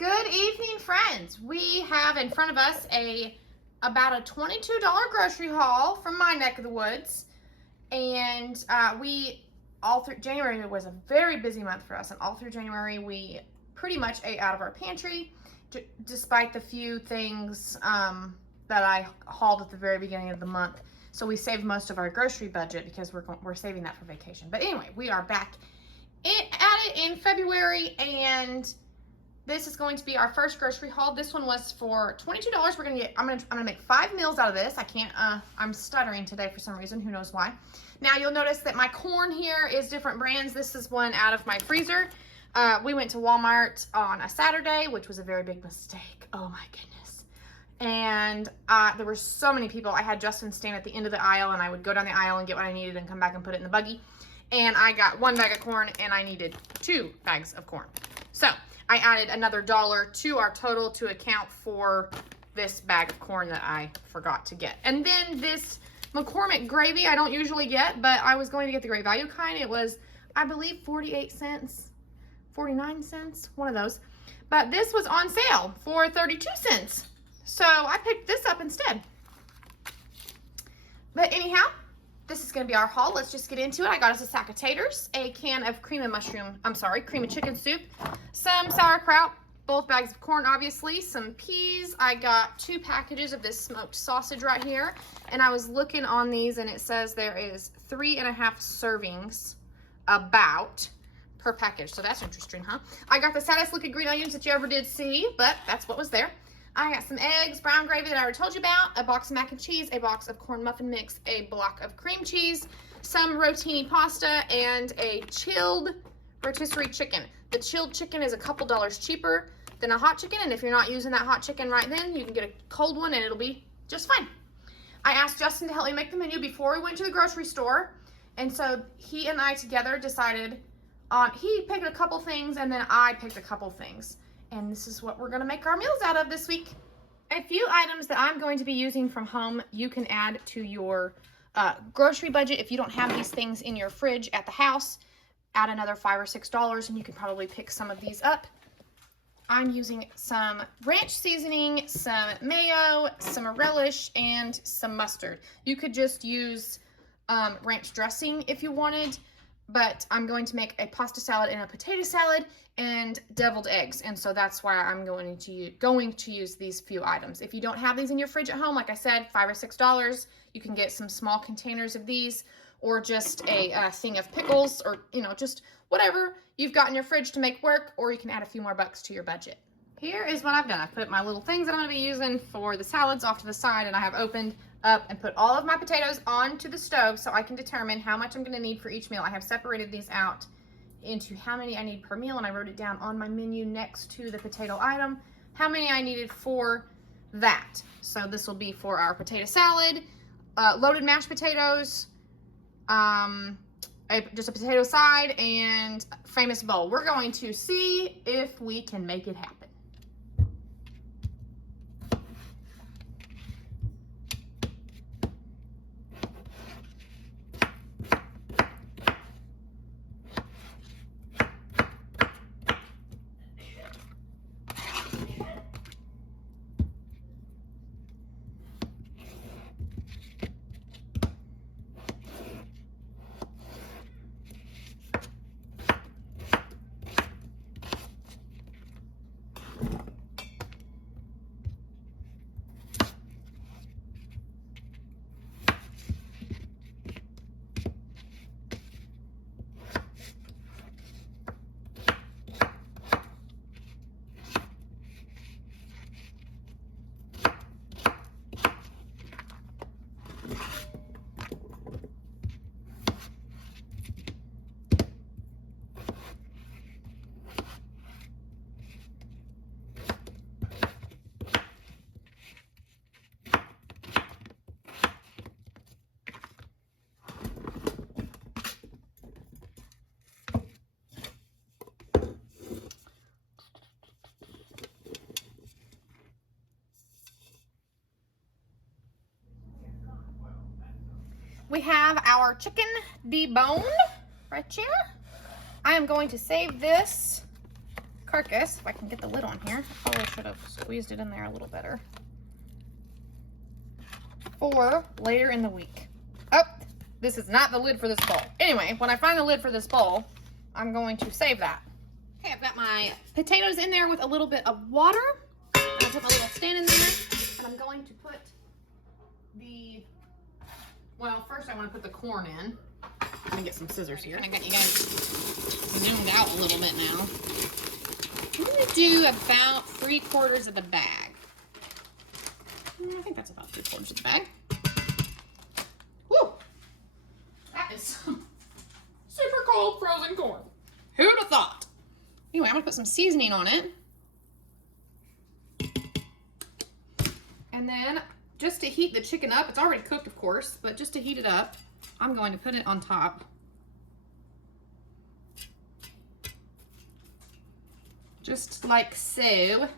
Good evening, friends. We have in front of us about a $22 grocery haul from my neck of the woods. And all through January was a very busy month for us. And all through January, we pretty much ate out of our pantry, despite the few things that I hauled at the very beginning of the month. So we saved most of our grocery budget because we're saving that for vacation. But anyway, we are back at it in February, and this is going to be our first grocery haul. This one was for $22. I'm gonna make 5 meals out of this. I'm stuttering today for some reason, who knows why. Now you'll notice that my corn here is different brands. This is one out of my freezer. We went to Walmart on a Saturday, which was a very big mistake. Oh my goodness. And there were so many people. I had Justin stand at the end of the aisle, and I would go down the aisle and get what I needed and come back and put it in the buggy. And I got 1 bag of corn, and I needed 2 bags of corn. So I added another $1 to our total to account for this bag of corn that I forgot to get. And then this McCormick gravy I don't usually get, but I was going to get the great value kind. It was, I believe, 48 cents, 49 cents, one of those. But this was on sale for 32 cents. So I picked this up instead. But anyhow, this is going to be our haul. Let's just get into it. I got us a sack of taters, a can of cream of chicken soup, some sauerkraut, both bags of corn, obviously, some peas. I got 2 packages of this smoked sausage right here, and I was looking on these, and it says there is 3.5 servings about per package, so that's interesting, huh? I got the saddest looking green onions that you ever did see, but that's what was there. I got some eggs, brown gravy that I already told you about, a box of mac and cheese, a box of corn muffin mix, a block of cream cheese, some rotini pasta, and a chilled rotisserie chicken. The chilled chicken is a couple dollars cheaper than a hot chicken, and if you're not using that hot chicken right then, you can get a cold one and it'll be just fine. I asked Justin to help me make the menu before we went to the grocery store, and so he and I together decided he picked a couple things and then I picked a couple things. And this is what we're going to make our meals out of this week. A few items that I'm going to be using from home, you can add to your grocery budget. If you don't have these things in your fridge at the house, add another $5 or $6 and you can probably pick some of these up. I'm using some ranch seasoning, some mayo, some relish, and some mustard. You could just use ranch dressing if you wanted, but I'm going to make a pasta salad and a potato salad and deviled eggs, and so that's why I'm going to use these few items. If you don't have these in your fridge at home, like I said, $5 or $6, you can get some small containers of these, or just a thing of pickles, or just whatever you've got in your fridge to make work, or you can add a few more bucks to your budget. Here is what I've done. I've put my little things that I'm going to be using for the salads off to the side, and I have opened up and put all of my potatoes onto the stove so I can determine how much I'm going to need for each meal. I have separated these out into how many I need per meal, and I wrote it down on my menu next to the potato item, how many I needed for that. So this will be for our potato salad, loaded mashed potatoes, just a potato side, and famous bowl. We're going to see if we can make it happen. We have our chicken deboned right here. I am going to save this carcass, if I can get the lid on here. I probably should have squeezed it in there a little better. For later in the week. Oh, this is not the lid for this bowl. Anyway, when I find the lid for this bowl, I'm going to save that. Okay, I've got my potatoes in there with a little bit of water. I'm going to put my little stand in there, and I'm going to put the, well, first I want to put the corn in. I'm going to get some scissors here. I got you guys zoomed out a little bit now. I'm going to do about 3/4 of the bag. I think that's about 3/4 of the bag. Woo! That is some super cold frozen corn. Who'd have thought? Anyway, I'm going to put some seasoning on it. And then, just to heat the chicken up, it's already cooked, of course, but just to heat it up, I'm going to put it on top. Just like so.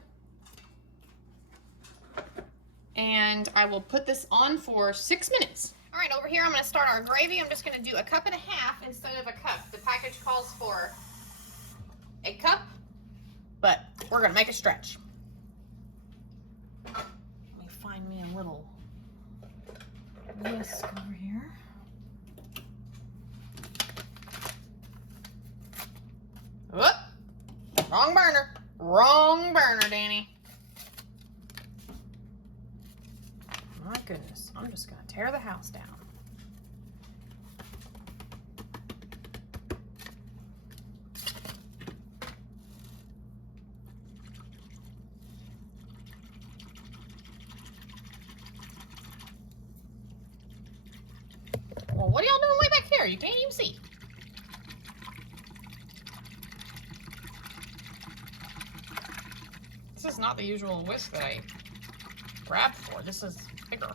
And I will put this on for 6 minutes. All right, over here I'm gonna start our gravy. I'm just gonna do 1.5 cups instead of a cup. The package calls for a cup, but we're gonna make a stretch. Let me find me a little whisk over here. Whoop! Wrong burner. Wrong burner, Danny. My goodness, I'm just gonna tear the house down. Well, what are y'all doing way back there? You can't even see. This is not the usual whisk that I grabbed for. This is bigger.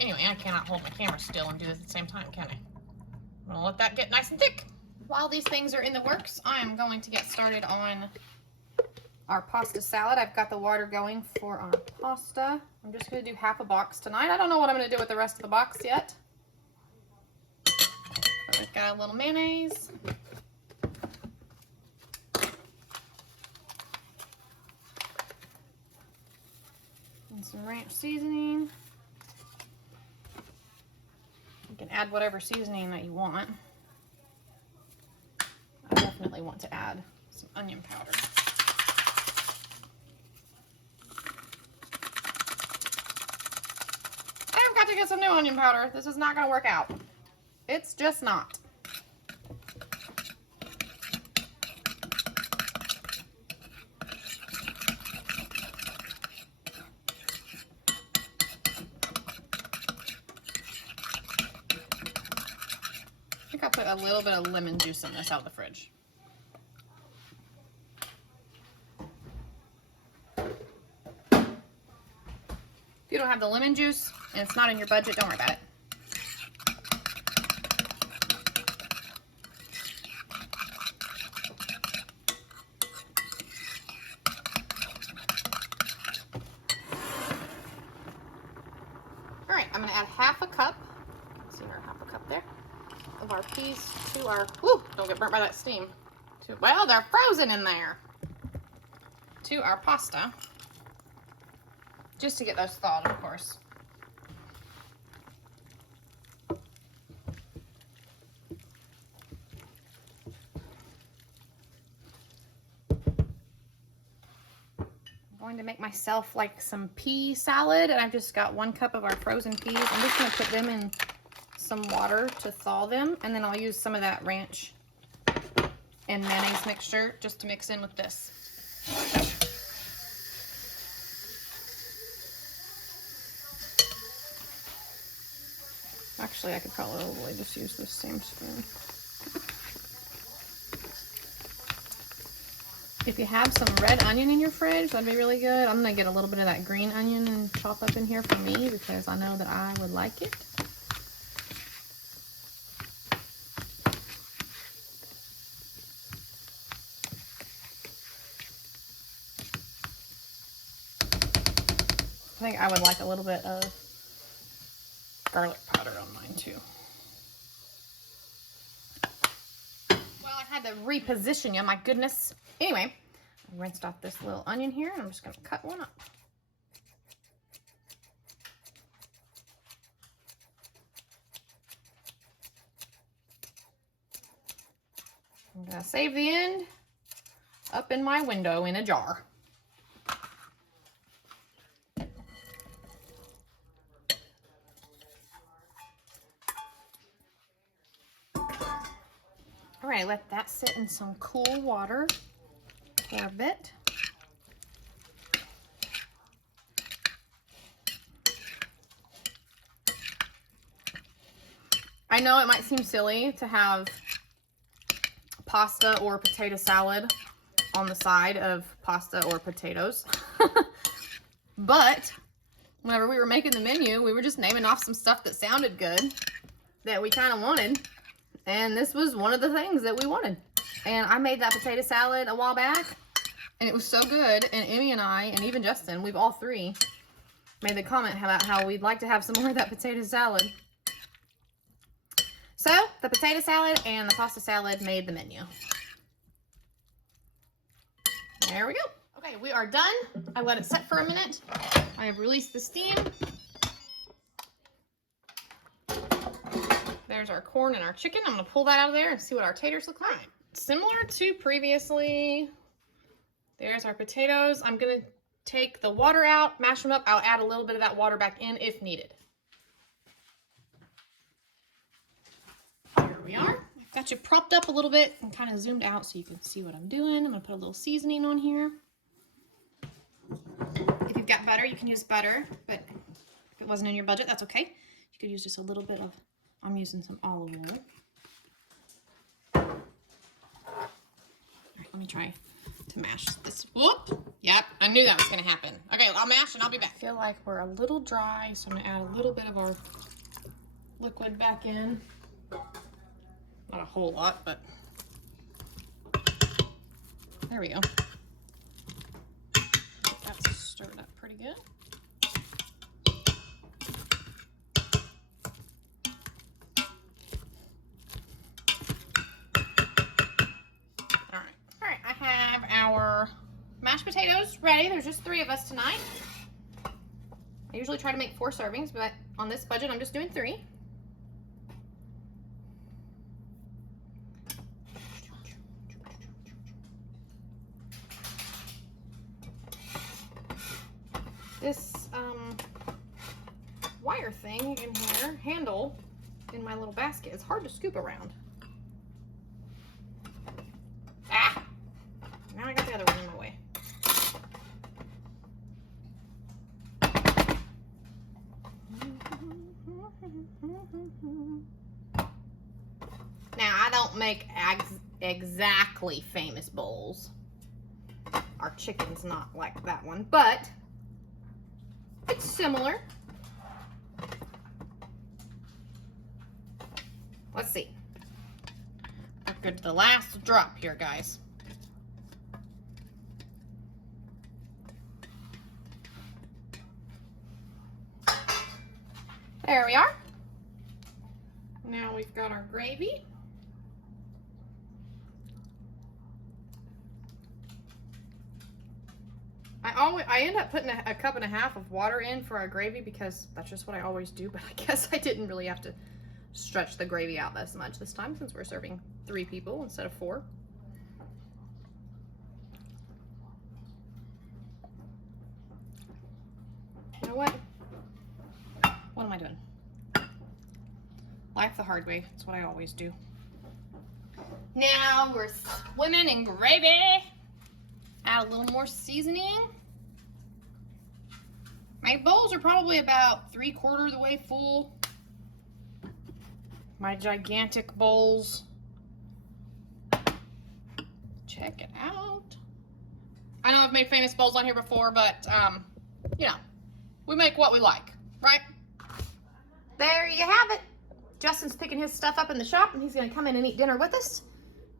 Anyway, I cannot hold my camera still and do this at the same time, can I? I'm gonna let that get nice and thick. While these things are in the works, I am going to get started on our pasta salad. I've got the water going for our pasta. I'm just gonna do half a box tonight. I don't know what I'm gonna do with the rest of the box yet. But we've got a little mayonnaise. And some ranch seasoning. You can add whatever seasoning that you want. I definitely want to add some onion powder. I've got to get some new onion powder. This is not going to work out. It's just not. I think I'll put a little bit of lemon juice in this out of the fridge. If you don't have the lemon juice and it's not in your budget, don't worry about it. All right, I'm gonna add half a cup. See our half a cup there of our peas to our, whoo, don't get burnt by that steam. Well, they're frozen in there. To our pasta. Just to get those thawed, of course. I'm going to make myself like some pea salad, and I've just got 1 cup of our frozen peas. I'm just going to put them in some water to thaw them, and then I'll use some of that ranch and mayonnaise mixture just to mix in with this. Actually, I could probably just use this same spoon. If you have some red onion in your fridge, that'd be really good. I'm gonna get a little bit of that green onion and chop up in here for me because I know that I would like it. I think I would like a little bit of garlic powder on mine too. Well, I I had to reposition you, my goodness. Anyway, I rinsed off this little onion here, and I'm just gonna cut one up. I'm gonna save the end up in my window in a jar. All right, let that sit in some cool water for a bit. I know it might seem silly to have pasta or potato salad on the side of pasta or potatoes, but whenever we were making the menu, we were just naming off some stuff that sounded good that we kind of wanted, and this was one of the things that we wanted. And I made that potato salad a while back, and it was so good, and Emmy and I, and even Justin, we've all three made the comment about how we'd like to have some more of that potato salad. So, the potato salad and the pasta salad made the menu. There we go. Okay, we are done. I let it set for a minute. I have released the steam. There's our corn and our chicken. I'm gonna pull that out of there and see what our taters look like. Similar to previously, there's our potatoes. I'm gonna take the water out, mash them up. I'll add a little bit of that water back in if needed. Here we are. I've got you propped up a little bit and kind of zoomed out so you can see what I'm doing. I'm gonna put a little seasoning on here. If you've got butter, you can use butter, but if it wasn't in your budget, that's okay. You could use just a little bit of, I'm using some olive oil. All right, let me try to mash this. Whoop! Yep, I knew that was gonna happen. Okay, I'll mash and I'll be back. I feel like we're a little dry, so I'm gonna add a little bit of our liquid back in. Not a whole lot, but there we go. That's stirred up pretty good. All right, I have our mashed potatoes ready. There's just 3 of us tonight. I usually try to make 4 servings, but on this budget, I'm just doing 3. This wire thing in here, handle in my little basket, it's hard to scoop around. Ah! Now I got the other one in my way. Now, I don't make exactly famous bowls. Our chicken's not like that one, but it's similar. Let's see. We're good to the last drop here, guys. There we are. Now we've got our gravy. I end up putting a cup and a half of water in for our gravy because that's just what I always do, but I guess I didn't really have to stretch the gravy out this much this time since we're serving 3 people instead of 4. You know what? What am I doing? Life the hard way. That's what I always do. Now we're swimming in gravy. Add a little more seasoning. My bowls are probably about 3/4 of the way full. My gigantic bowls. Check it out. I know I've made famous bowls on here before, but, you know, we make what we like, right? There you have it. Justin's picking his stuff up in the shop, and he's going to come in and eat dinner with us.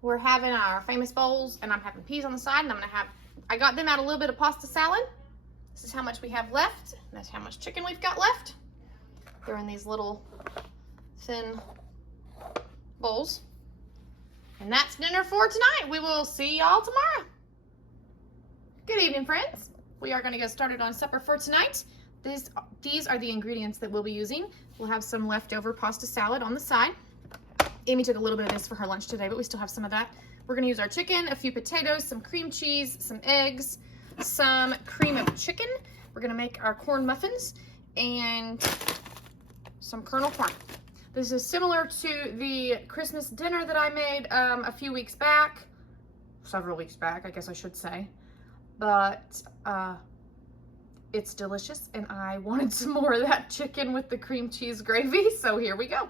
We're having our famous bowls, and I'm having peas on the side, and I got them out a little bit of pasta salad. This is how much we have left. And that's how much chicken we've got left. They're in these little thin bowls. And that's dinner for tonight. We will see y'all tomorrow. Good evening, friends. We are going to get started on supper for tonight. These are the ingredients that we'll be using. We'll have some leftover pasta salad on the side. Amy took a little bit of this for her lunch today, but we still have some of that. We're going to use our chicken, a few potatoes, some cream cheese, some eggs, some cream of chicken. We're going to make our corn muffins and some kernel corn. This is similar to the Christmas dinner that I made a few weeks back, several weeks back, I guess I should say. But it's delicious, and I wanted some more of that chicken with the cream cheese gravy, so here we go.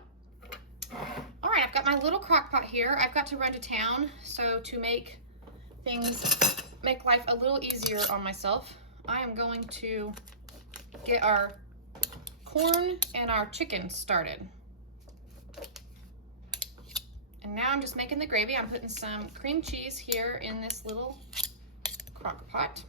All right, I've got my little crock pot here. I've got to run to town, so to make life a little easier on myself, I am going to get our corn and our chicken started. And now I'm just making the gravy. I'm putting some cream cheese here in this little crock pot.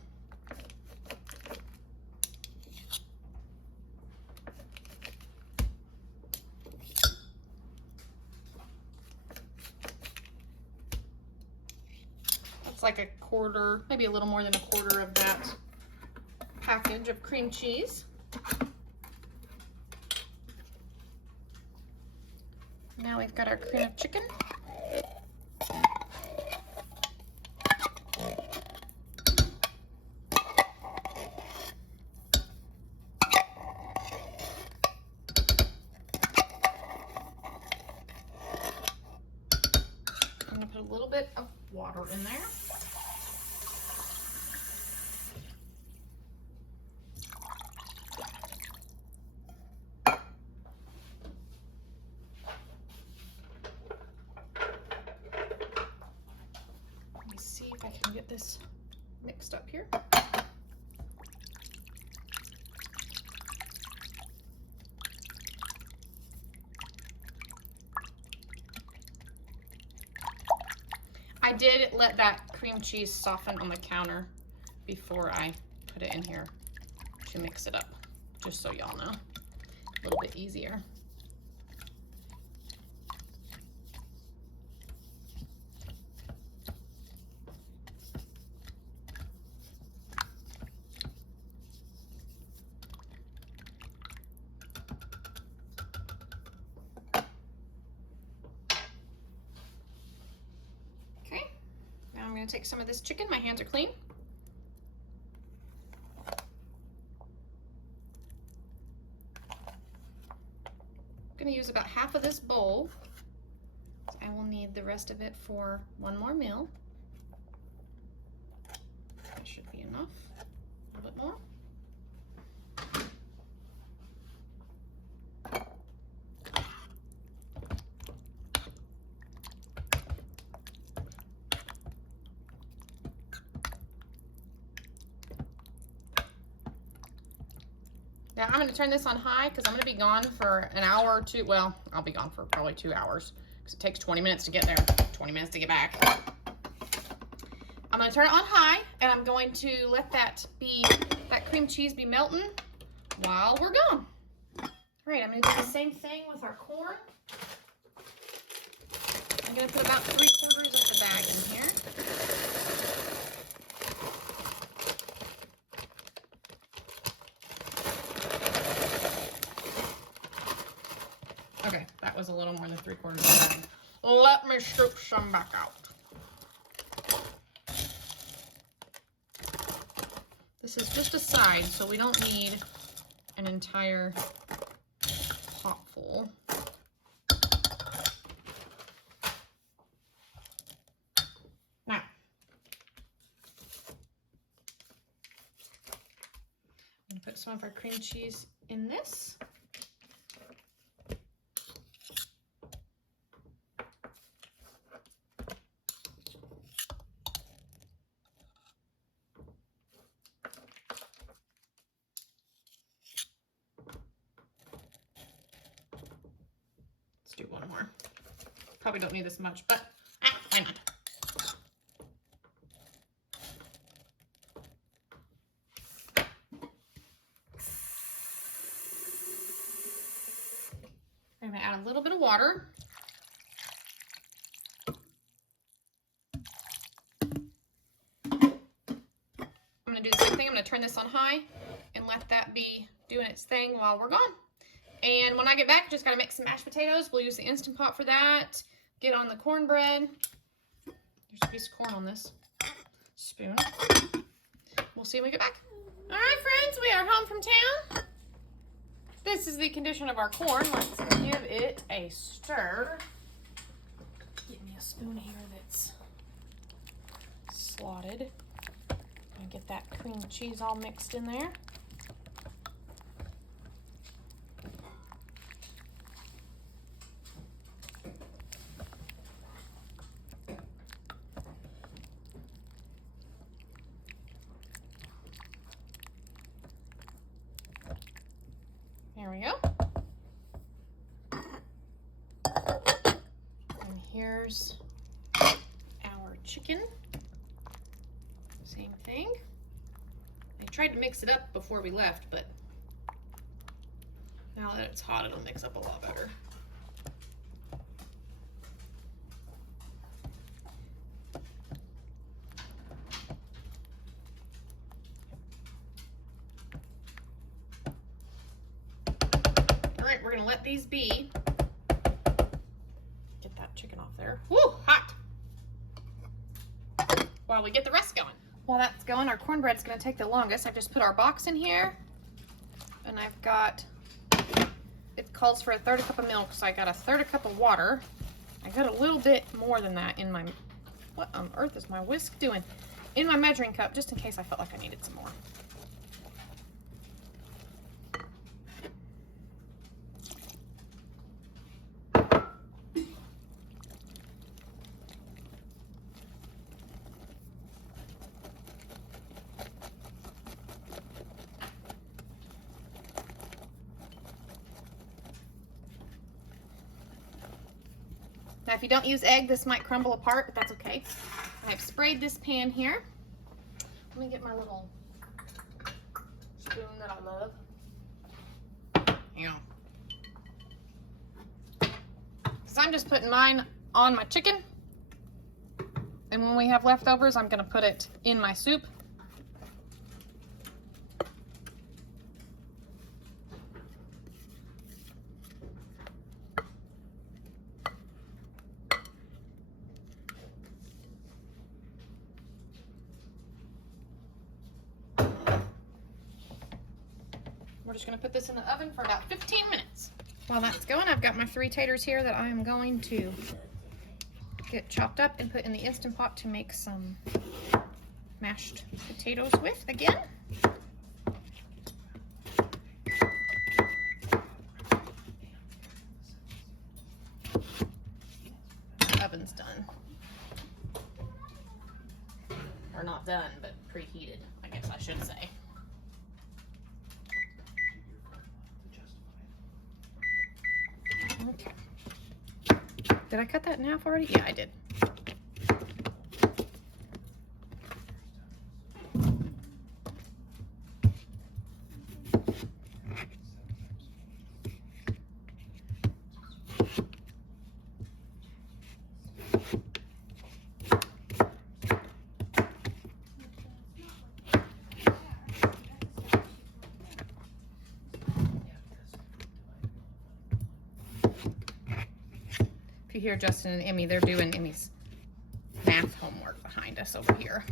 That's like a quarter, maybe a little more than a quarter of that package of cream cheese. Now we've got our cream of chicken. I'm going to put a little bit of water in there. See if I can get this mixed up here. I did let that cream cheese soften on the counter before I put it in here to mix it up, just so y'all know. A little bit easier. I'm going to take some of this chicken. My hands are clean. I'm going to use about half of this bowl. I will need the rest of it for one more meal. That should be enough. A little bit more. Now I'm going to turn this on high because I'm going to be gone for an hour or two. Well, I'll be gone for probably 2 hours because it takes 20 minutes to get there, 20 minutes to get back. I'm going to turn it on high, and I'm going to let that cream cheese be melting while we're gone. All right, I'm going to do the same thing with our corn. I'm going to put about 3/4 of the bag in here. Okay, that was a little more than 3/4 of the bag. Let me scoop some back out. This is just a side, so we don't need an entire pot full. Now, I'm going to put some of our cream cheese in this. Do one more. Probably don't need this much, but why not? I'm going to add a little bit of water. gonna do the same thing. I'm gonna turn this on high and let that be doing its thing while we're gone. And when I get back, just gotta make some mashed potatoes. We'll use the Instant Pot for that. Get on the cornbread. There's a piece of corn on this spoon. We'll see when we get back. All right, friends, we are home from town. This is the condition of our corn. Let's give it a stir. Get me a spoon here that's slotted. And get that cream cheese all mixed in there. There we go. And here's our chicken. Same thing. I tried to mix it up before we left, but now that it's hot, it'll mix up a lot better. We're gonna let these be. Get that chicken off there. Woo, hot! While we get the rest going. While that's going, our cornbread's gonna take the longest. I've just put our box in here, and I've got, it calls for a 1/3 cup of milk, so I got a 1/3 cup of water. I got a little bit more than that in my, what on earth is my whisk doing? In my measuring cup, just in case I felt like I needed some more. Now, if you don't use egg, this might crumble apart, but that's okay. I've sprayed this pan here. Let me get my little spoon that I love. Yeah. So I'm just putting mine on my chicken. And when we have leftovers, I'm gonna put it in my soup. We're just gonna put this in the oven for about 15 minutes. While that's going, I've got my 3 taters here that I am going to get chopped up and put in the Instant Pot to make some mashed potatoes with again. The oven's done. Or not done, but preheated, I guess I should say. Okay. Did I cut that in half already? Yeah, I did. If you hear Justin and Emmy, they're doing Emmy's math homework behind us over here.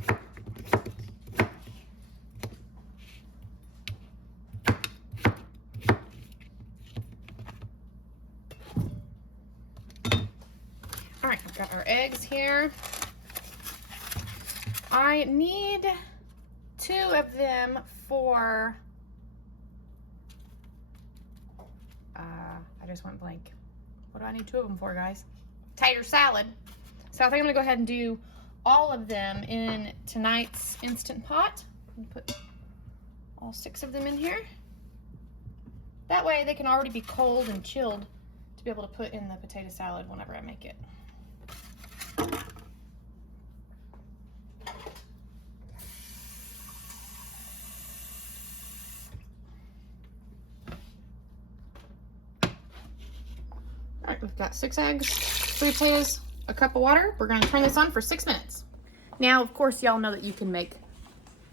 All right, we've got our eggs here. I need 2 of them for, I just went blank. What do I need 2 of them for, guys? Tater salad. So I think I'm gonna go ahead and do all of them in tonight's Instant Pot. Put all 6 of them in here. That way they can already be cold and chilled to be able to put in the potato salad whenever I make it. All right, we've got 6 eggs, 3 potatoes, a cup of water. We're gonna turn this on for 6 minutes. Now, of course, y'all know that you can make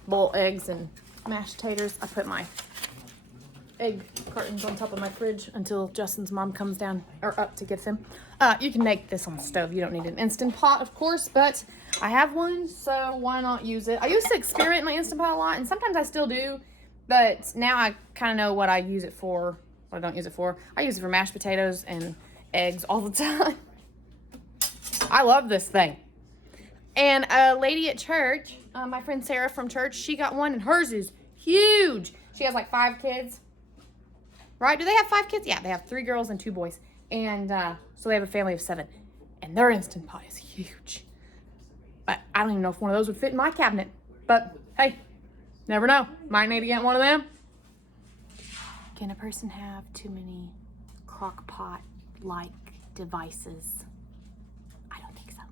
boil eggs and mashed taters. I put my egg cartons on top of my fridge until Justin's mom comes down or up to get them. You can make this on the stove. You don't need an Instant Pot, of course, but I have one, so why not use it? I used to experiment in my Instant Pot a lot, and sometimes I still do, but now I kind of know what I use it for, what I don't use it for. I use it for mashed potatoes and eggs all the time. I love this thing. And a lady at church, my friend Sarah from church, she got one, and hers is huge. She has like 5 kids. Right? Do they have 5 kids? Yeah, they have 3 girls and 2 boys. And so they have a family of 7. And their Instant Pot is huge. But I don't even know if one of those would fit in my cabinet. But hey, never know. Might need to get one of them. Can a person have too many crock pot-like devices? I don't think so.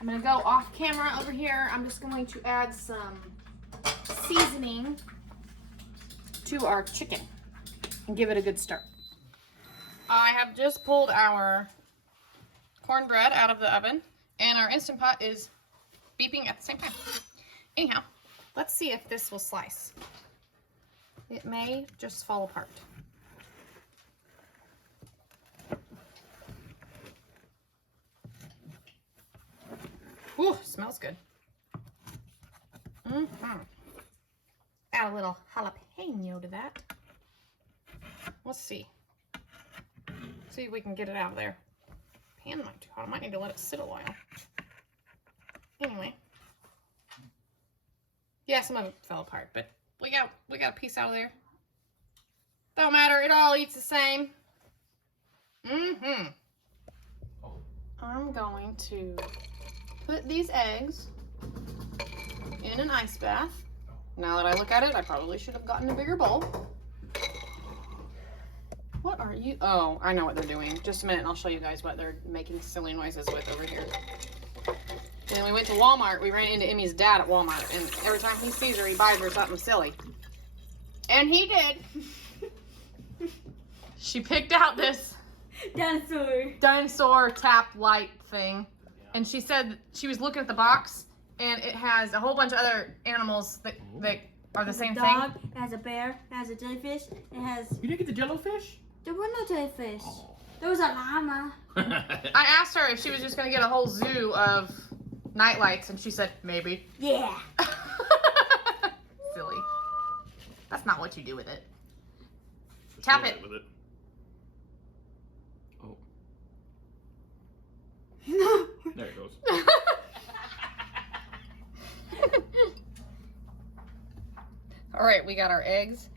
I'm going to go off camera over here. I'm just going to add some seasoning to our chicken and give it a good stir. I have just pulled our cornbread out of the oven, and our Instant Pot is beeping at the same time. Anyhow, let's see if this will slice. It may just fall apart. Ooh, smells good. Add a little jalapeno to that. Let's see. See if we can get it out of there. Pan might be too hot. I might need to let it sit a while. Anyway. Yeah, some of it fell apart, but we got a piece out of there. Don't matter, it all eats the same. I'm going to put these eggs in an ice bath. Now that I look at it, I probably should have gotten a bigger bowl. What are you? Oh, I know what they're doing. Just a minute and I'll show you guys what they're making silly noises with over here. And then we went to Walmart. We ran into Emmy's dad at Walmart. And every time he sees her, he buys her something silly. And he did. She picked out this dinosaur tap light thing. And she said she was looking at the box. And it has a whole bunch of other animals that are the same thing. It has a dog, it has a bear, it has a jellyfish, it has... You didn't get the jellyfish? There were no jellyfish. Oh. There was a llama. I asked her if she was just going to get a whole zoo of night lights, and she said, maybe. Yeah. Silly. That's not what you do with it. Tap it. With it. Oh. No. There it goes. All right, we got our eggs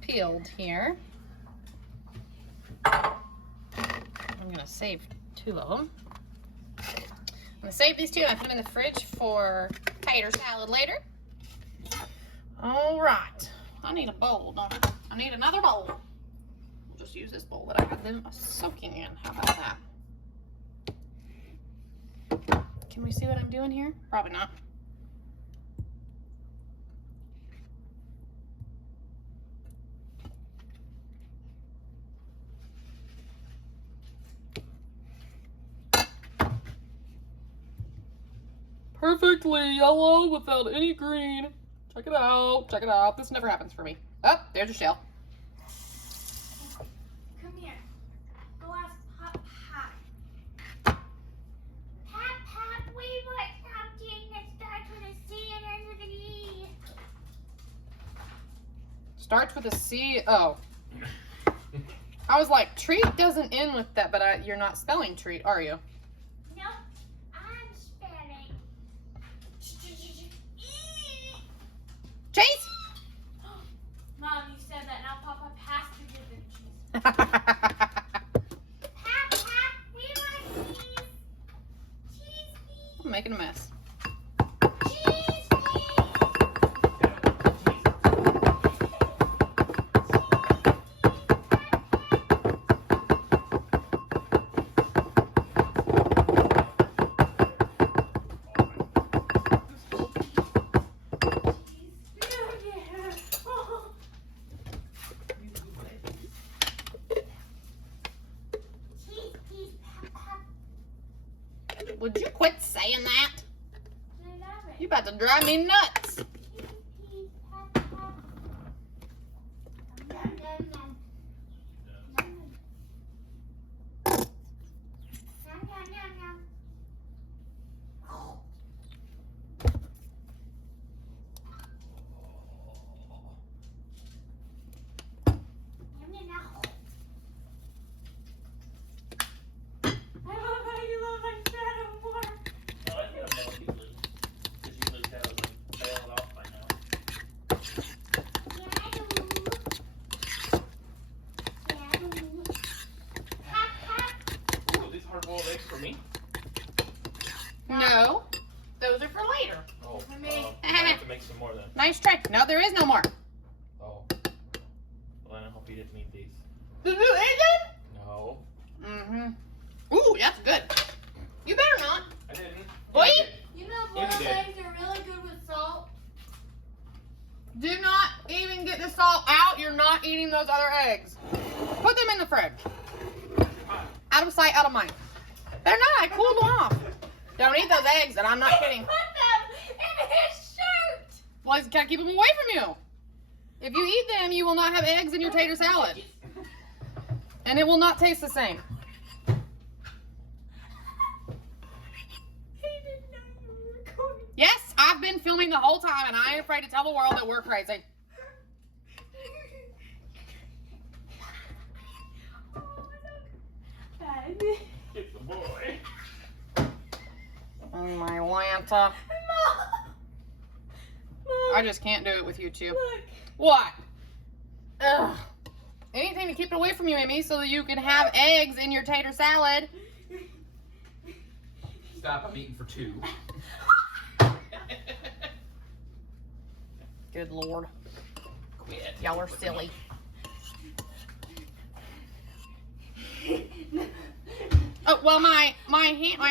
peeled here. I'm gonna save 2 of them. I'm gonna save these 2. I put them in the fridge for tater salad later. All right, I need a bowl, don't I? I need another bowl. We'll just use this bowl that I had them soaking in. How about that? Can we see what I'm doing here? Probably not. Perfectly yellow without any green. Check it out. Check it out. This never happens for me. Oh, there's your shell. Come here. Go ask Pop Pop. Pop, we want something that starts with a C and ends with an E. Starts with a C. Oh. I was like, treat doesn't end with that, but you're not spelling treat, are you? Nope. I'm spelling. Chase! Mom, you said that. Now Papa has to give them cheese. Pop, we want cheese. Cheese, please. I'm making a mess. Cheese, please. Would you quit saying that? I love it. You about to drive me nuts. some more then. Nice try. No, there is no more. Oh. Well, then I hope you didn't eat these. Did you eat them? No. Mm-hmm. Ooh, that's good. You better not. I didn't. Boy. You know boiled eggs are really good with salt? Do not even get the salt out. You're not eating those other eggs. Put them in the fridge. Out of sight, out of mind. They're not. I cooled them off. Don't eat those eggs, and I'm not kidding. Put them in his shirt! Well, I gotta keep them away from you. If you eat them, you will not have eggs in your tater salad. And it will not taste the same. Yes, I've been filming the whole time, and I ain't afraid to tell the world that we're crazy. It's a boy. Oh, my Lanta. I just can't do it with you two. Look. What? Ugh. Anything to keep it away from you, Amy, so that you can have eggs in your tater salad. Stop, I'm eating for two. Good Lord. Quit. Y'all are silly. Oh, well, my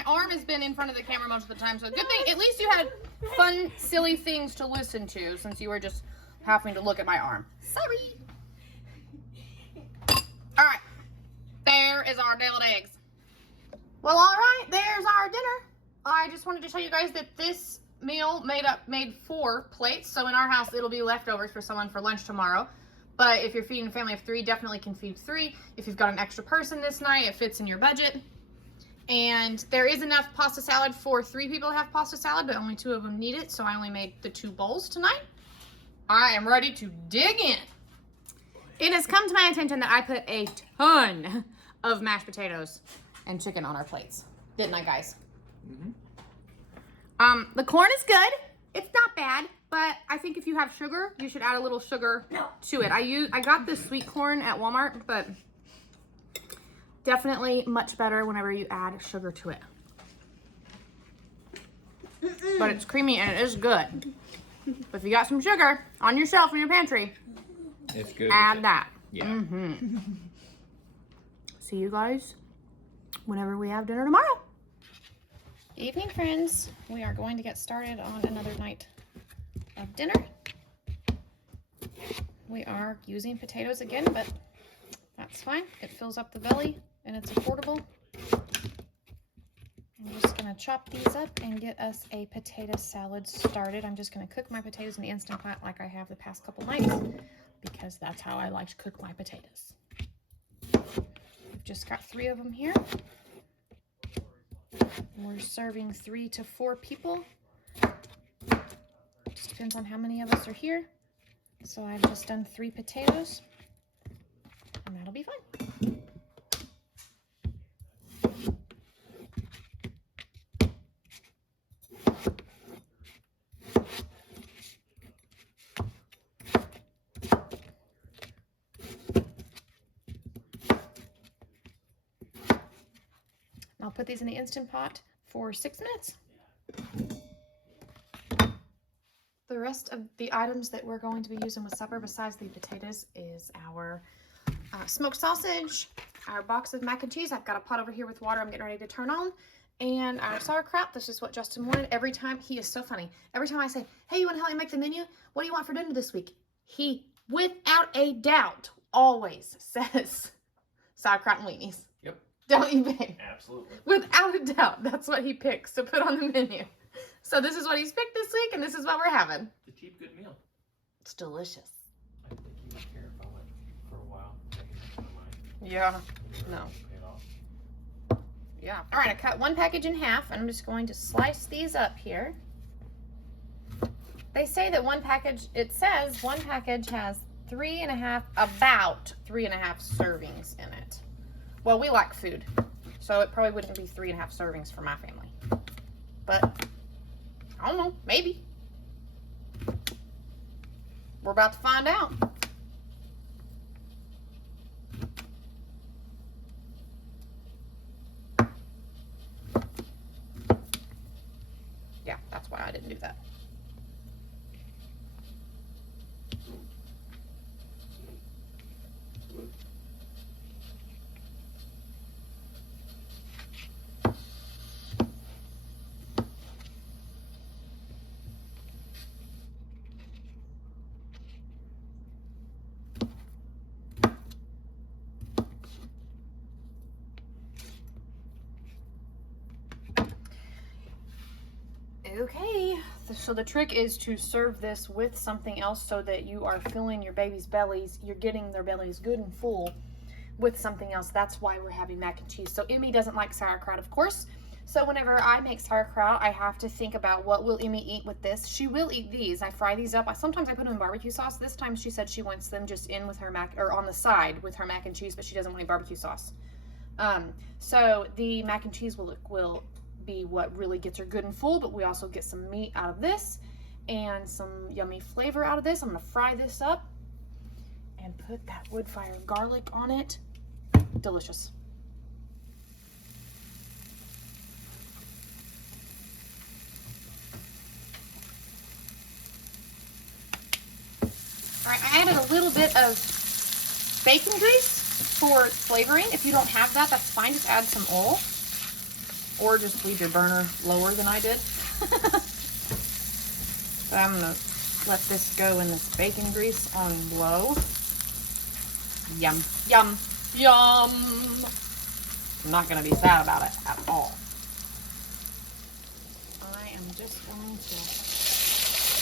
arm has been in front of the camera most of the time, so good thing, at least you had fun, silly things to listen to, since you were just having to look at my arm. Sorry. All right, there is our deviled eggs. Well, all right, there's our dinner. I just wanted to show you guys that this meal made 4 plates, so in our house it'll be leftovers for someone for lunch tomorrow. But if you're feeding a family of 3, definitely can feed 3. If you've got an extra person this night, it fits in your budget. And there is enough pasta salad for 3 people to have pasta salad, but only 2 of them need it, so I only made the 2 bowls tonight. I am ready to dig in. It has come to my attention that I put a ton of mashed potatoes and chicken on our plates. Didn't I, guys? Mm-hmm. The corn is good. It's not bad, but I think if you have sugar, you should add a little sugar to it. I got this sweet corn at Walmart, but definitely much better whenever you add sugar to it. But it's creamy and it is good. But if you got some sugar on your shelf in your pantry, It's good. add that. Yeah. Mm-hmm. See you guys whenever we have dinner tomorrow. Evening, friends. We are going to get started on another night of dinner. We are using potatoes again, but that's fine. It fills up the belly and it's affordable. I'm just gonna chop these up and get us a potato salad started. I'm just gonna cook my potatoes in the Instant Pot like I have the past couple nights, because that's how I like to cook my potatoes. We've just got 3 of them here. We're serving 3 to 4 people. Just depends on how many of us are here. So I've just done 3 potatoes, and that'll be fine. I'll put these in the Instant Pot for 6 minutes. The rest of the items that we're going to be using with supper besides the potatoes is our smoked sausage, our box of mac and cheese. I've got a pot over here with water I'm getting ready to turn on, and our sauerkraut. This is what Justin wanted. Every time, he is so funny. Every time I say, hey, you want to help me make the menu? What do you want for dinner this week? He, without a doubt, always says sauerkraut and weenies. Don't you, babe? Absolutely. Without a doubt, that's what he picks to put on the menu. So this is what he's picked this week, and this is what we're having. It's a cheap, good meal. It's delicious. I think you would care if I went for a while. Yeah. No. Yeah. All right, I cut 1 package in half, and I'm just going to slice these up here. They say that it says one package has about 3.5 servings in it. Well, we like food, so it probably wouldn't be 3.5 servings for my family. But, I don't know, maybe. We're about to find out. Yeah, that's why I didn't do that. Okay, so the trick is to serve this with something else so that you are filling your baby's bellies. You're getting their bellies good and full with something else. That's why we're having mac and cheese. So Emmy doesn't like sauerkraut, of course. So whenever I make sauerkraut, I have to think about what will Emmy eat with this. She will eat these. I fry these up. Sometimes I put them in barbecue sauce. This time she said she wants them just in with her or on the side with her mac and cheese, but she doesn't want any barbecue sauce. So the mac and cheese will be what really gets her good and full, but we also get some meat out of this and some yummy flavor out of this. I'm gonna fry this up and put that wood fire garlic on it. Delicious. All right, I added a little bit of bacon grease for flavoring. If you don't have that, that's fine. Just add some oil. Or just leave your burner lower than I did. But I'm gonna let this go in this bacon grease on low. Yum, yum, yum. I'm not gonna be sad about it at all. I am just going to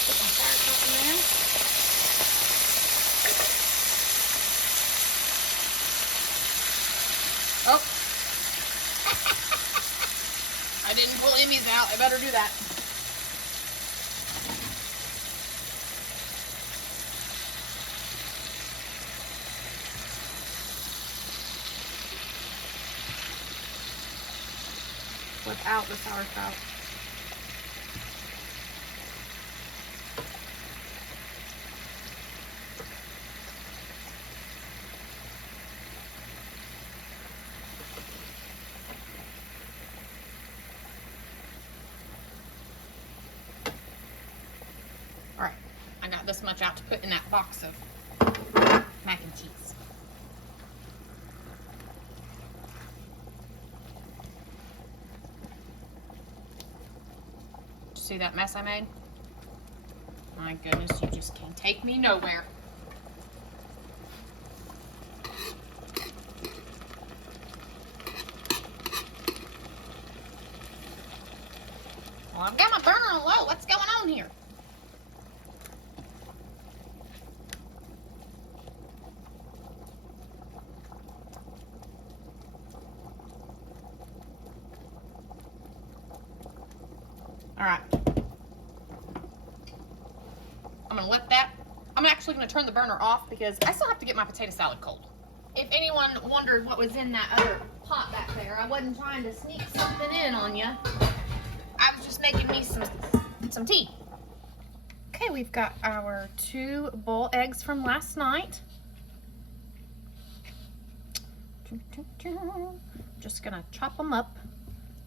put my sauerkraut in there. Oh. I didn't pull Emmy's out. I better do that. Without the sauerkraut. All right, I got this much out to put in that box of mac and cheese. See that mess I made? My goodness, you just can't take me nowhere. Well, I've got my burner on low. What's going on here? All right. I'm actually going to turn the burner off because I still have to get my potato salad cold. If anyone wondered what was in that other pot back there, I wasn't trying to sneak something in on you. I was just making me some tea. Okay, we've got our 2 bowl eggs from last night. Just gonna chop them up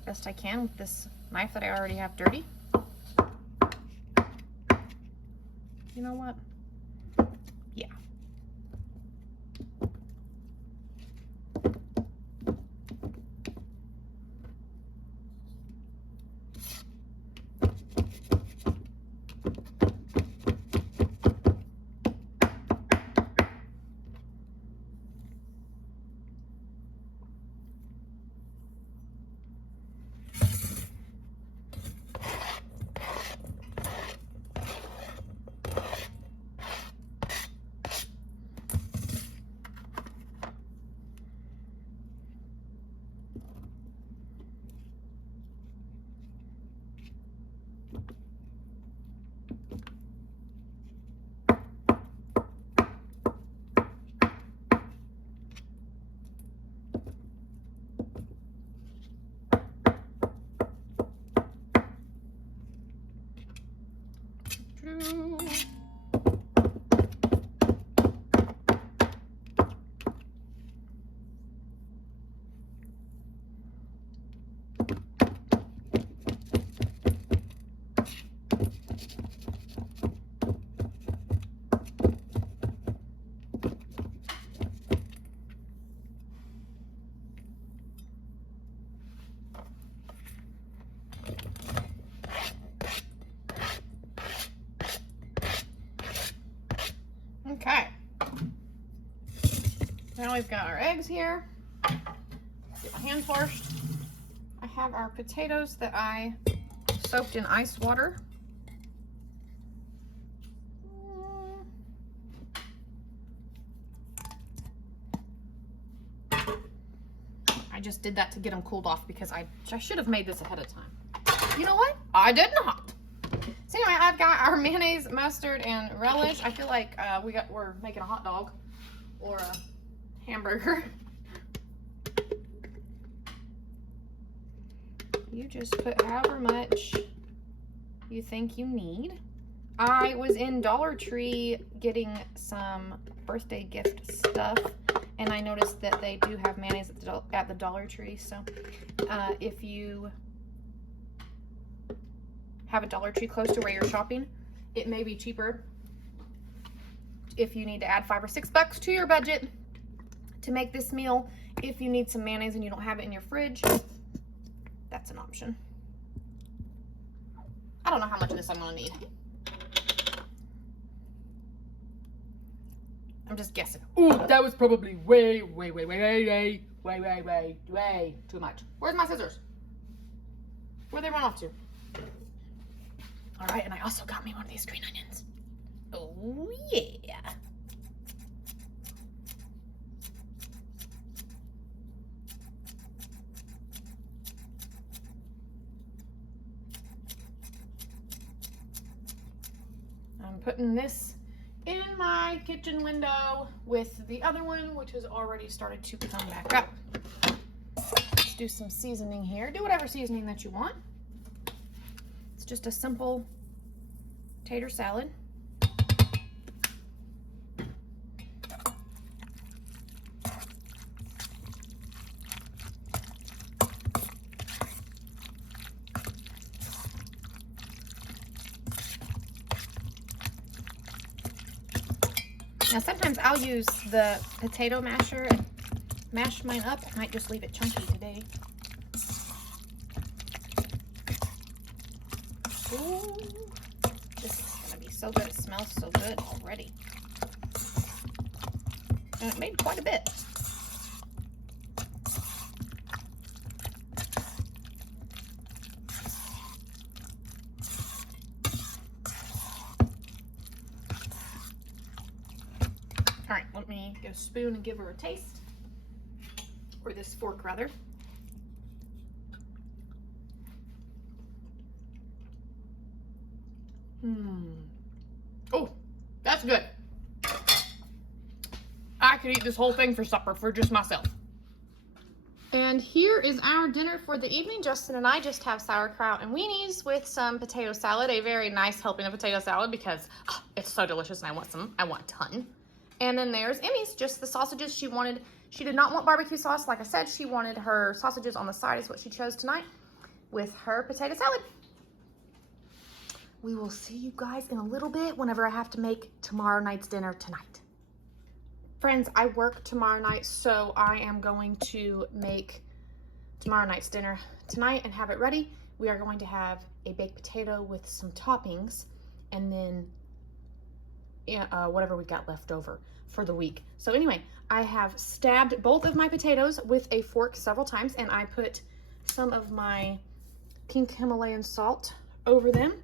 best I can with this knife that I already have dirty. You know what? Yeah. Okay. Now we've got our eggs here. Get my hands washed. I have our potatoes that I soaked in ice water. I just did that to get them cooled off because I should have made this ahead of time. You know what? I did not. So anyway, I've got our mayonnaise, mustard, and relish. I feel like we're making a hot dog or a hamburger. You just put however much you think you need. I was in Dollar Tree getting some birthday gift stuff, and I noticed that they do have mayonnaise at the Dollar Tree. So if you have a Dollar Tree close to where you're shopping, it may be cheaper if you need to add $5 or $6 to your budget to make this meal. If you need some mayonnaise and you don't have it in your fridge, that's an option. I don't know how much of this I'm gonna need. I'm just guessing. Ooh, that was probably way too much. Where's my scissors? Where'd they run off to? All right, and I also got me one of these green onions. Oh yeah. I'm putting this in my kitchen window with the other one, which has already started to come back up. Let's do some seasoning here. Do whatever seasoning that you want. It's just a simple tater salad. Now sometimes I'll use the potato masher and mash mine up. I might just leave it chunky today. Ooh, this is gonna be so good. It smells so good already. And it made quite a bit. All right, let me get a spoon and give her a taste. Or this fork, rather. Oh, that's good. I could eat this whole thing for supper for just myself. And here is our dinner for the evening. Justin and I just have sauerkraut and weenies with some potato salad, a very nice helping of potato salad because it's so delicious and I want a ton. And then there's Emmy's, just the sausages she wanted. She did not want barbecue sauce. Like I said, she wanted her sausages on the side is what she chose tonight with her potato salad. We will see you guys in a little bit whenever I have to make tomorrow night's dinner tonight. Friends, I work tomorrow night, so I am going to make tomorrow night's dinner tonight and have it ready. We are going to have a baked potato with some toppings and then whatever we got left over for the week. So anyway, I have stabbed both of my potatoes with a fork several times, and I put some of my pink Himalayan salt over them.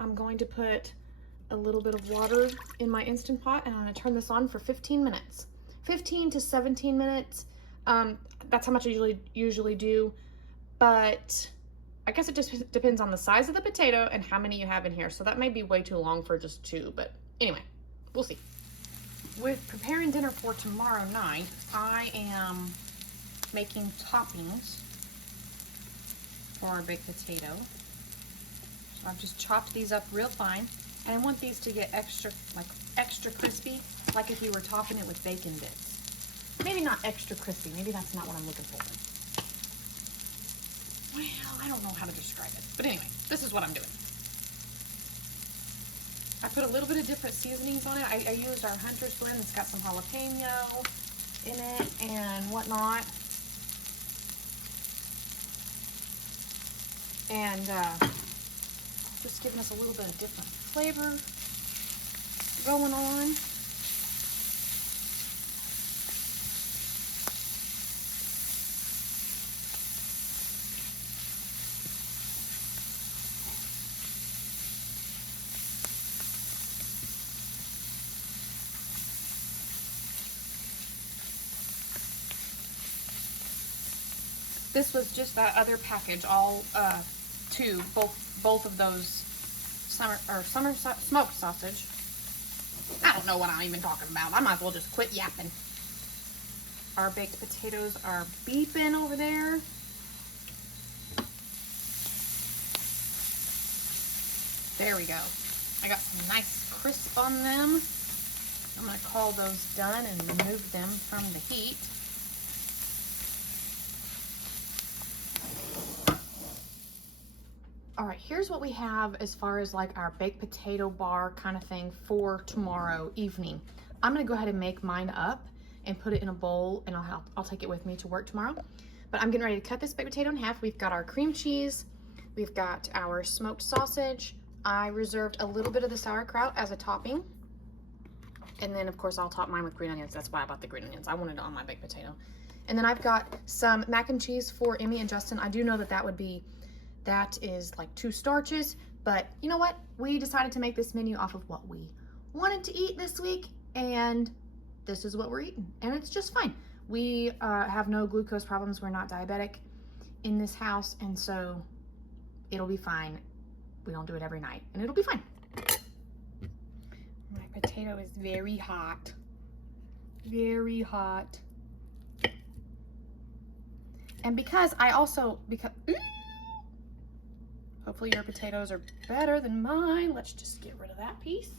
I'm going to put a little bit of water in my Instant Pot, and I'm going to turn this on for 15 minutes. 15 to 17 minutes. That's how much I usually do, but I guess it just depends on the size of the potato and how many you have in here. So that may be way too long for just 2, but anyway, we'll see. With preparing dinner for tomorrow night, I am making toppings for our baked potato. So I've just chopped these up real fine, and I want these to get extra crispy, like if you were topping it with bacon bits. Maybe not extra crispy, maybe that's not what I'm looking for. Well, I don't know how to describe it, but anyway, this is what I'm doing. I put a little bit of different seasonings on it. I used our Hunter's blend. It's got some jalapeno in it and whatnot. And just giving us a little bit of different flavor going on. This was just that other package, all two, both of those summer smoked sausage. I don't know what I'm even talking about. I might as well just quit yapping. Our baked potatoes are beeping over there. There we go. I got some nice crisp on them. I'm going to call those done and remove them from the heat. All right, here's what we have as far as like our baked potato bar kind of thing for tomorrow evening. I'm gonna go ahead and make mine up and put it in a bowl, and I'll take it with me to work tomorrow. But I'm getting ready to cut this baked potato in half. We've got our cream cheese, we've got our smoked sausage. I reserved a little bit of the sauerkraut as a topping. And then of course I'll top mine with green onions. That's why I bought the green onions. I wanted it on my baked potato. And then I've got some mac and cheese for Emmy and Justin. I do know that is like 2 starches, but you know what? We decided to make this menu off of what we wanted to eat this week, and this is what we're eating, and it's just fine. We have no glucose problems. We're not diabetic in this house, and so it'll be fine. We don't do it every night, and it'll be fine. My potato is very hot. Very hot. And because hopefully your potatoes are better than mine. Let's just get rid of that piece.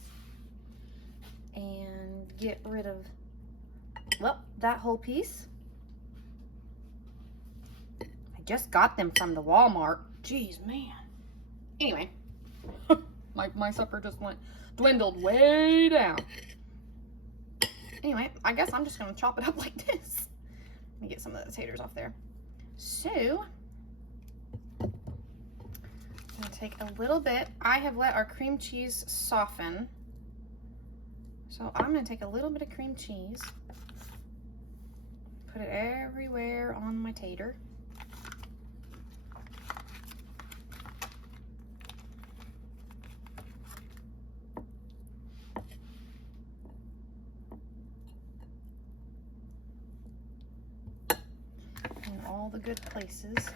And get rid of, well, that whole piece. I just got them from the Walmart. Jeez, man. Anyway, my supper just dwindled way down. Anyway, I guess I'm just gonna chop it up like this. Let me get some of the taters off there. So, I'm gonna take a little bit. I have let our cream cheese soften. So I'm gonna take a little bit of cream cheese, put it everywhere on my tater. In all the good places.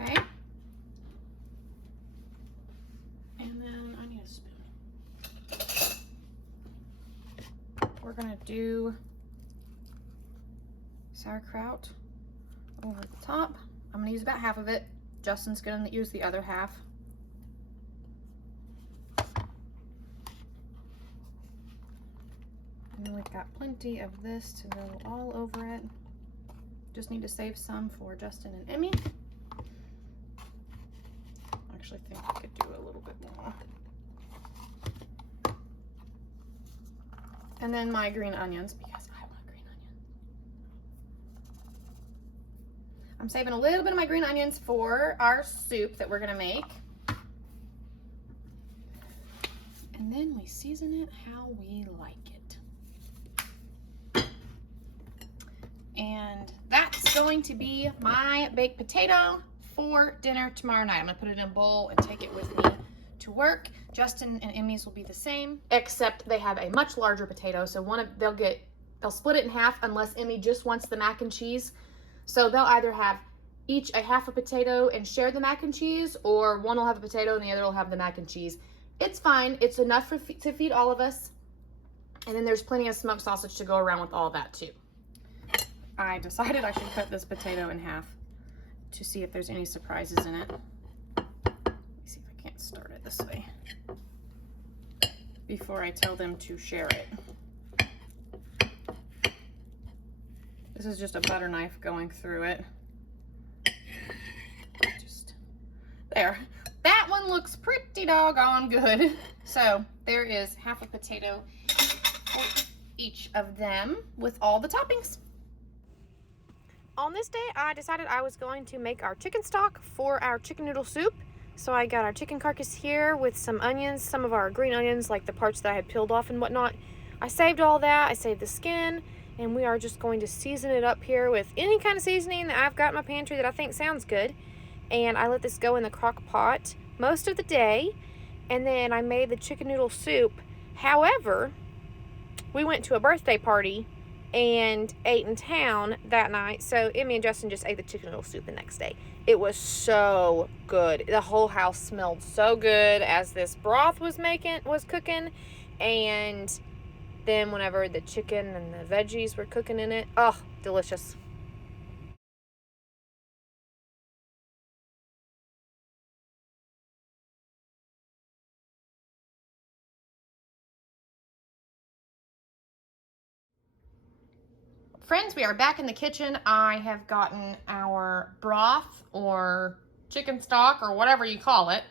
Okay. And then I need a spoon. We're gonna do sauerkraut over the top. I'm gonna use about half of it. Justin's gonna use the other half. And then we've got plenty of this to go all over it. Just need to save some for Justin and Emmy. I actually think I could do a little bit more. And then my green onions, because I want green onion. I'm saving a little bit of my green onions for our soup that we're gonna make. And then we season it how we like it. And that's going to be my baked potato for dinner tomorrow night. I'm gonna put it in a bowl and take it with me to work. Justin and Emmy's will be the same, except they have a much larger potato. So they'll split it in half unless Emmy just wants the mac and cheese. So they'll either have each a half a potato and share the mac and cheese, or one will have a potato and the other will have the mac and cheese. It's fine. It's enough to feed all of us. And then there's plenty of smoked sausage to go around with all that too. I decided I should cut this potato in half to see if there's any surprises in it. Let me see if I can't start it this way before I tell them to share it. This is just a butter knife going through it. Just there. That one looks pretty doggone good. So there is half a potato for each of them with all the toppings. On this day, I decided I was going to make our chicken stock for our chicken noodle soup. So I got our chicken carcass here with some onions, some of our green onions, like the parts that I had peeled off and whatnot. I saved all that, I saved the skin, and we are just going to season it up here with any kind of seasoning that I've got in my pantry that I think sounds good. And I let this go in the crock pot most of the day, and then I made the chicken noodle soup. However, we went to a birthday party and ate in town that night. So Emmy and Justin just ate the chicken noodle soup the next day. It was so good. The whole house smelled so good as this broth was cooking, and then whenever the chicken and the veggies were cooking in it, oh, delicious. Friends, we are back in the kitchen. I have gotten our broth or chicken stock or whatever you call it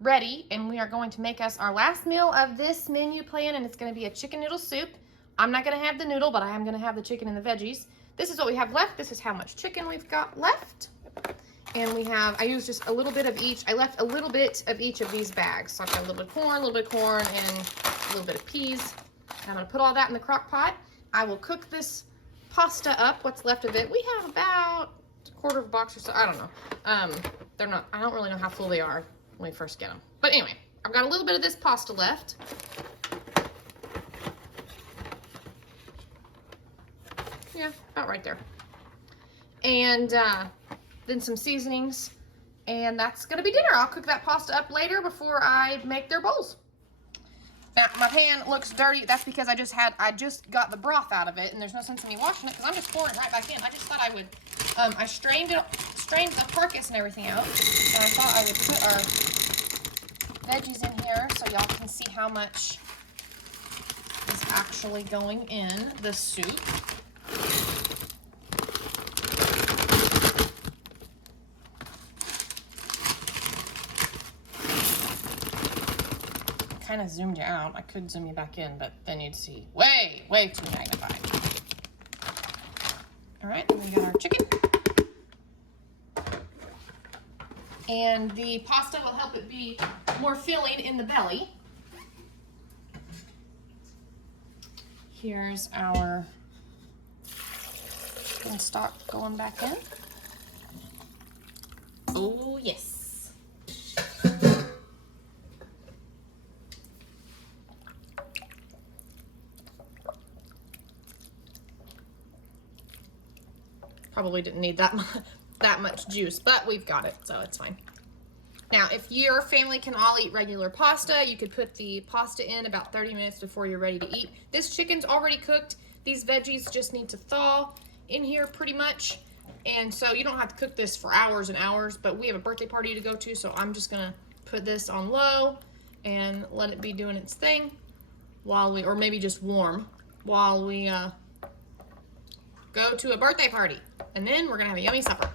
ready, and we are going to make us our last meal of this menu plan, and it's going to be a chicken noodle soup. I'm not going to have the noodle, but I am going to have the chicken and the veggies. This is what we have left. This is how much chicken we've got left. And we have, I used just a little bit of each. I left a little bit of each of these bags. So I've got a little bit of corn, and a little bit of peas. I'm going to put all that in the crock pot. I will cook this pasta up, what's left of it. We have about a quarter of a box or so. I don't know. I don't really know how full they are when we first get them. But anyway, I've got a little bit of this pasta left. Yeah, about right there. And then some seasonings. And that's going to be dinner. I'll cook that pasta up later before I make their bowls. Now, my pan looks dirty. That's because I just got the broth out of it, and there's no sense in me washing it because I'm just pouring it right back in. I just thought I would, I strained the carcass and everything out, and I thought I would put our veggies in here so y'all can see how much is actually going in the soup. Kind of zoomed you out. I could zoom you back in, but then you'd see way too magnified. All right, then we got our chicken. And the pasta will help it be more filling in the belly. Here's our chicken stock going back in. Oh, yes. Probably didn't need that much juice, but we've got it, so it's fine. Now, if your family can all eat regular pasta, you could put the pasta in about 30 minutes before you're ready to eat. This chicken's already cooked. These veggies just need to thaw in here pretty much. And so you don't have to cook this for hours and hours, but we have a birthday party to go to, so I'm just gonna put this on low and let it be doing its thing while or maybe just warm, while we go to a birthday party. And then we're gonna have a yummy supper.